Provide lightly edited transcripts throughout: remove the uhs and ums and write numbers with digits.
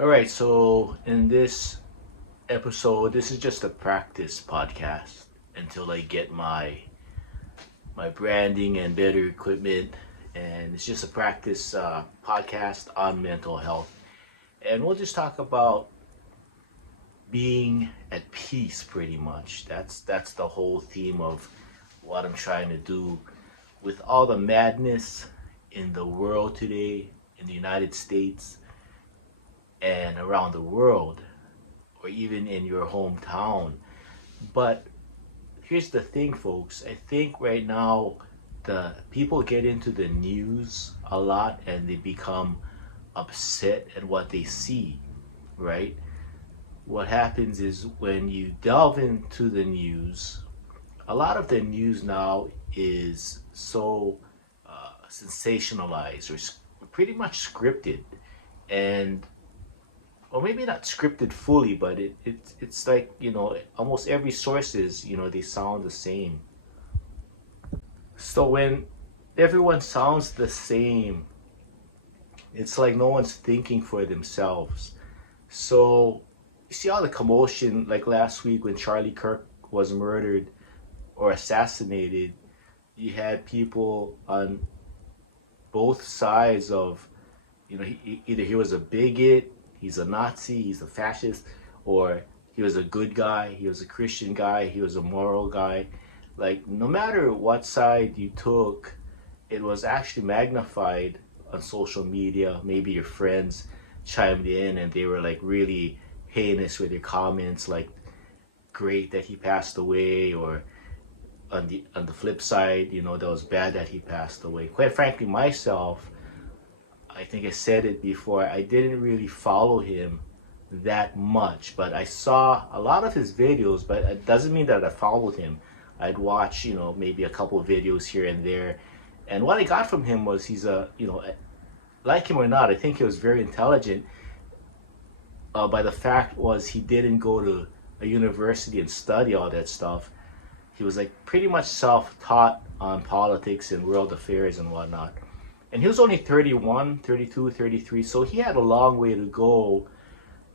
All right, so in this episode, this is just a practice podcast until I get my branding and better equipment, and it's just a practice podcast on mental health, and we'll just talk about being at peace, pretty much. That's the whole theme of what I'm trying to do with all the madness in the world today, in the United States and around the world, or even in your hometown. But here's the thing, folks. I think right now the people get into the news a lot and they become upset at what they see, right? What happens is when you delve into the news, a lot of the news now is so sensationalized or pretty much scripted, and or maybe not scripted fully, but it's like, almost every sources, they sound the same. So when everyone sounds the same, it's like no one's thinking for themselves. So you see all the commotion like last week when Charlie Kirk was murdered or assassinated. You had people on both sides of, either he was a bigot, he's a Nazi, he's a fascist, or he was a good guy, he was a Christian guy, he was a moral guy. Like, no matter what side you took, it was actually magnified on social media. Maybe your friends chimed in and they were like really heinous with their comments, like, great that he passed away, or on the flip side, that was bad that he passed away. Quite frankly, myself, I think I said it before, I didn't really follow him that much, but I saw a lot of his videos, but it doesn't mean that I followed him. I'd watch, maybe a couple of videos here and there. And what I got from him was he's like him or not, I think he was very intelligent. By the fact was he didn't go to a university and study all that stuff. He was like pretty much self-taught on politics and world affairs and whatnot. And he was only 31, 32, 33, so he had a long way to go.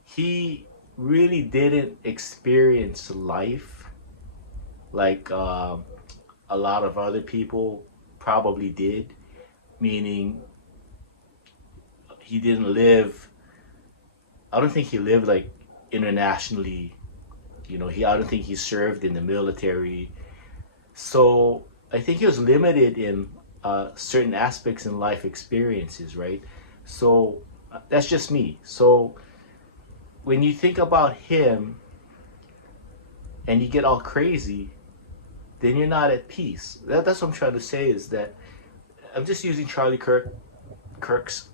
He really didn't experience life like a lot of other people probably did, meaning he didn't live, I don't think he lived like internationally. I don't think he served in the military. So I think he was limited in certain aspects in life experiences, right? So that's just me. So when you think about him and you get all crazy, then you're not at peace. That's what I'm trying to say, is that I'm just using Kirk's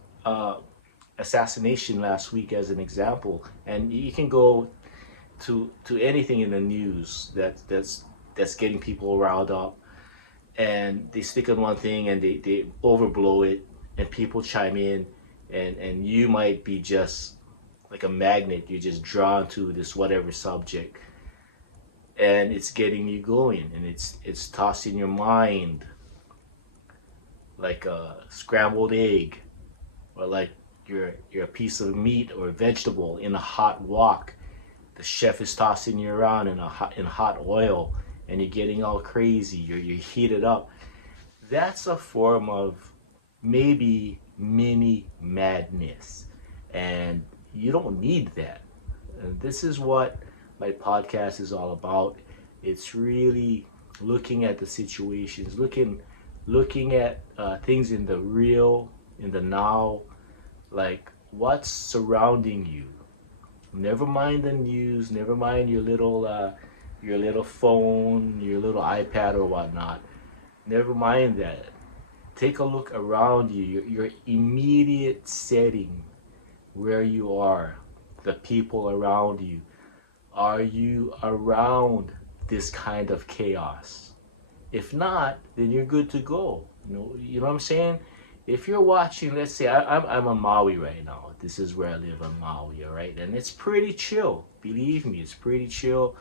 assassination last week as an example, and you can go to anything in the news that's getting people riled up, and they stick on one thing and they overblow it, and people chime in, and you might be just like a magnet. You're just drawn to this whatever subject, and it's getting you going, and it's tossing your mind like a scrambled egg, or like you're a piece of meat or a vegetable in a hot wok. The chef is tossing you around in hot oil, and you're getting all crazy. You're heated up. That's a form of maybe mini madness, and you don't need that. And this is what my podcast is all about. It's really looking at the situations, looking at things in the real, in the now, like what's surrounding you. Never mind the news. Never mind your little phone, your little iPad or whatnot. Never mind that. Take a look around you, your immediate setting, where you are, the people around you. Are you around this kind of chaos? If not, then you're good to go. You know what I'm saying? If you're watching, let's say I'm on Maui right now. This is where I live on Maui, all right? And it's pretty chill. Believe me, it's pretty chill.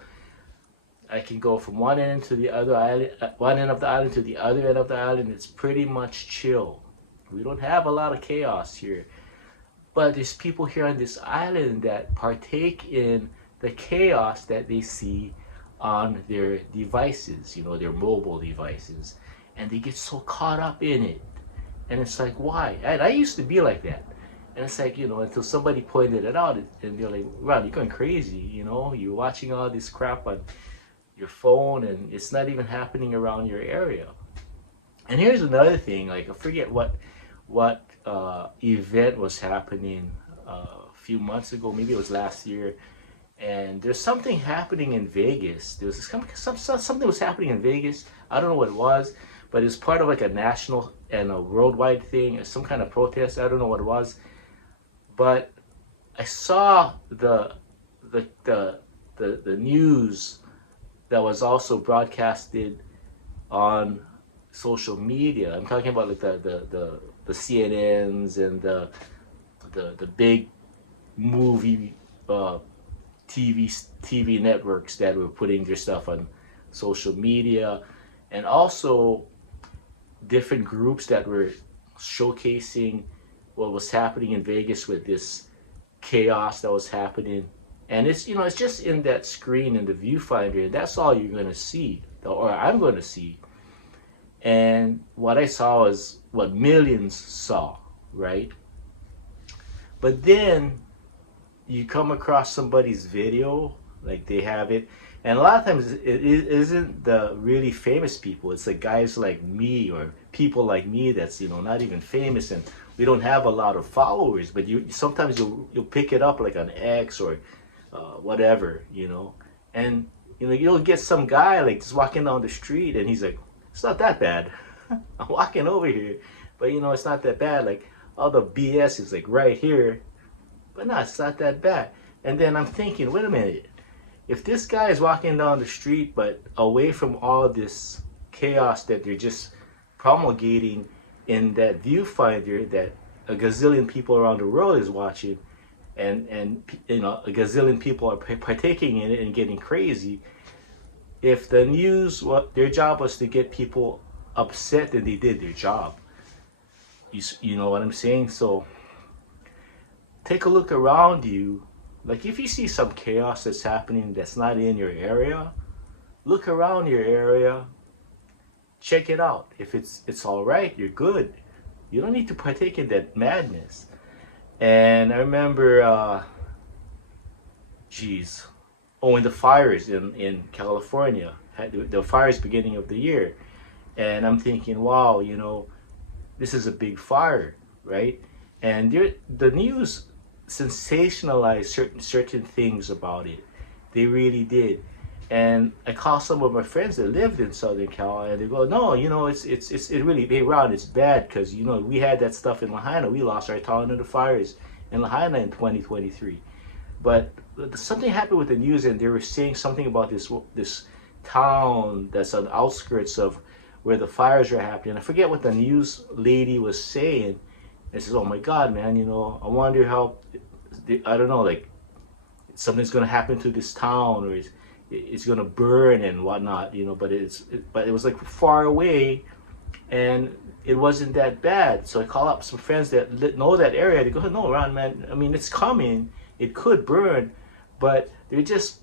I can go from one end to the other island, one end of the island to the other end of the island. It's pretty much chill. We don't have a lot of chaos here. But there's people here on this island that partake in the chaos that they see on their devices, their mobile devices, and they get so caught up in it. And it's like, why? And I used to be like that. And it's like, until somebody pointed it out, and they're like, "Wow, you're going crazy, you're watching all this crap on your phone, and it's not even happening around your area." And here's another thing, like, I forget what event was happening a few months ago, maybe it was last year, and there's something happening in Vegas. There was something was happening in Vegas. I don't know what it was, but it was part of like a national and a worldwide thing, some kind of protest. I don't know what it was, but I saw the news that was also broadcasted on social media. I'm talking about like the CNNs and the big movie TV networks that were putting their stuff on social media, and also different groups that were showcasing what was happening in Vegas with this chaos that was happening. And it's just in that screen in the viewfinder, and that's all you're going to see, or I'm going to see. And what I saw was what millions saw, right? But then you come across somebody's video, like they have it, and a lot of times it isn't the really famous people. It's like guys like me or people like me that's not even famous, and we don't have a lot of followers. But you sometimes you'll pick it up like on X or whatever, and you'll get some guy like just walking down the street, and he's like, "It's not that bad." I'm walking over here, but it's not that bad. Like all the BS is like right here, but no, it's not that bad. And then I'm thinking, wait a minute, if this guy is walking down the street but away from all this chaos that they're just promulgating in that viewfinder that a gazillion people around the world is watching, and a gazillion people are partaking in it and getting crazy. If the news, their job was to get people upset, then they did their job. You know what I'm saying? So take a look around you. Like if you see some chaos that's happening that's not in your area, look around your area, check it out. If it's all right, you're good. You don't need to partake in that madness. And I remember, when the fires in California, the fires beginning of the year, and I'm thinking, wow, this is a big fire, right? And the news sensationalized certain things about it. They really did. And I called some of my friends that lived in Southern Cal, and they go, "No, it really, hey Ron, it's bad because we had that stuff in Lahaina. We lost our town in the fires in Lahaina in 2023." But something happened with the news, and they were saying something about this town that's on the outskirts of where the fires are happening. I forget what the news lady was saying. And says, "Oh my God, man, I wonder how, I don't know, like something's gonna happen to this town, or it's gonna burn and whatnot, But but it was like far away, and it wasn't that bad." So I call up some friends that know that area. They go, "No, Ron, man, I mean it's coming. It could burn, but they're just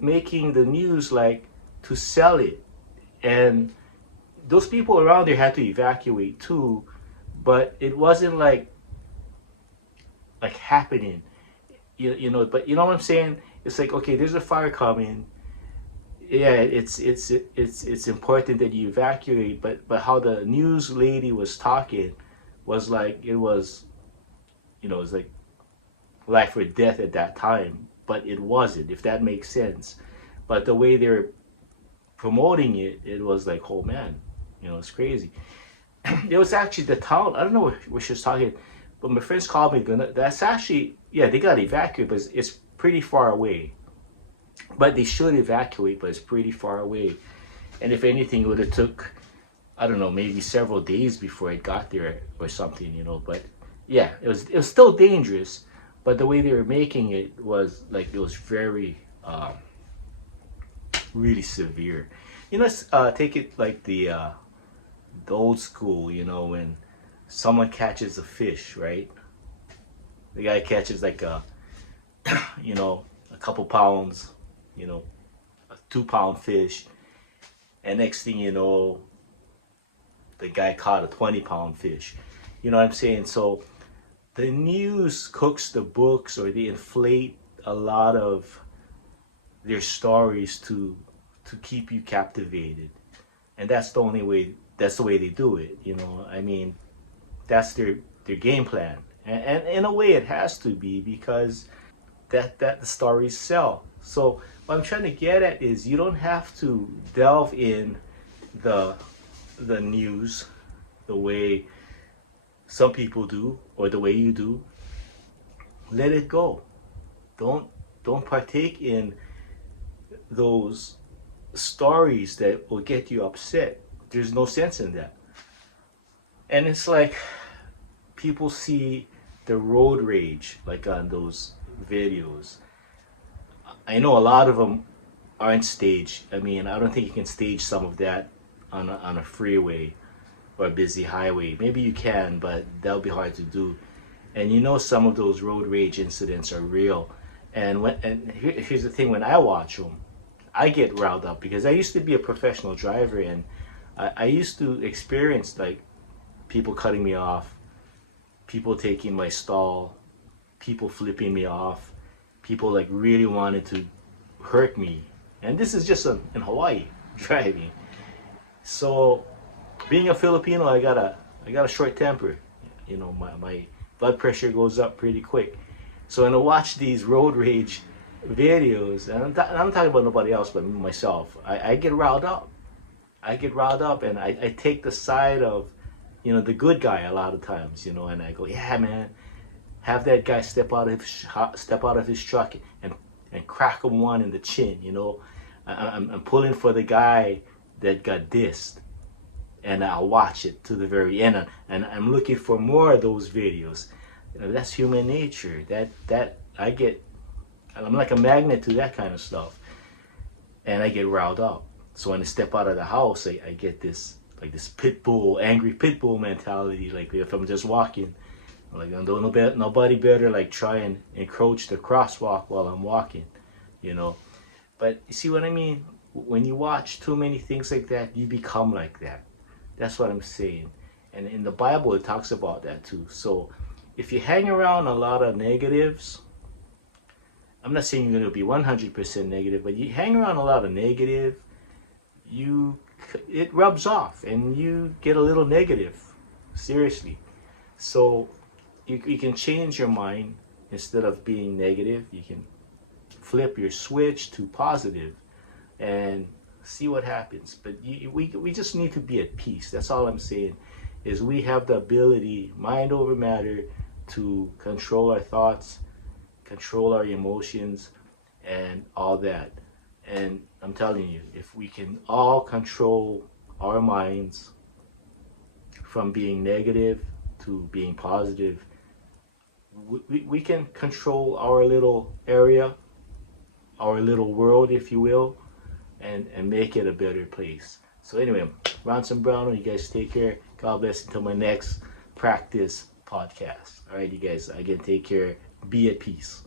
making the news like to sell it." And those people around there had to evacuate too, but it wasn't like happening, But you know what I'm saying? It's like, okay, there's a fire coming. Yeah, it's important that you evacuate, but how the news lady was talking was like it was like life or death at that time, but it wasn't, if that makes sense. But the way they're promoting it, it was like, oh man, it's crazy. It was actually the town. I don't know what she was talking, but my friends called me. That's actually, yeah, they got evacuated, but it's pretty far away. But they should evacuate, but it's pretty far away. And if anything, it would have took, I don't know, maybe several days before it got there or something, But yeah, it was still dangerous. But the way they were making it was like it was very, really severe. Take it like the old school, when someone catches a fish, right? The guy catches like a couple pounds, a 2 pound fish, and next thing you know, the guy caught a 20 pound fish. You know what I'm saying? So the news cooks the books, or they inflate a lot of their stories to keep you captivated, and that's the only way. That's the way they do it. I mean, that's their game plan, and in a way, it has to be, because that the stories sell. So what I'm trying to get at is, you don't have to delve in the the news the way some people do, or the way you do. Let it go. Don't partake in those stories that will get you upset. There's no sense in that. And it's like, people see the road rage like on those videos. I know a lot of them aren't staged. I mean, I don't think you can stage some of that on a freeway or a busy highway. Maybe you can, but that'll be hard to do. And some of those road rage incidents are real. Here's the thing: when I watch them, I get riled up, because I used to be a professional driver, and I used to experience like people cutting me off, people taking my stall, people flipping me off, people like really wanted to hurt me. And this is just in Hawaii driving. So being a Filipino, I got a short temper. My blood pressure goes up pretty quick. So when I watch these road rage videos, and I'm talking about nobody else but myself, I get riled up. I get riled up, and I take the side of, the good guy a lot of times, and I go, yeah, man, have that guy step out of his truck and crack him one in the chin. I'm pulling for the guy that got dissed, and I'll watch it to the very end, and I'm looking for more of those videos. That's human nature. I'm like a magnet to that kind of stuff, and I get riled up. So when I step out of the house, I get this angry pit bull mentality. Like, if I'm just walking, I'm like, nobody better like try and encroach the crosswalk while I'm walking, But you see what I mean? When you watch too many things like that, you become like that. That's what I'm saying. And in the Bible, it talks about that too. So if you hang around a lot of negatives, I'm not saying you're going to be 100% negative, but you hang around a lot of negative, it rubs off, and you get a little negative. Seriously. So you can change your mind. Instead of being negative, you can flip your switch to positive and see what happens. But we just need to be at peace. That's all I'm saying, is we have the ability, mind over matter, to control our thoughts, control our emotions, and all that. And I'm telling you, if we can all control our minds from being negative to being positive, we can control our little area, our little world, if you will, and make it a better place. So anyway, Ronson Brown, you guys take care. God bless until my next practice podcast. All right, you guys, again, take care. Be at peace.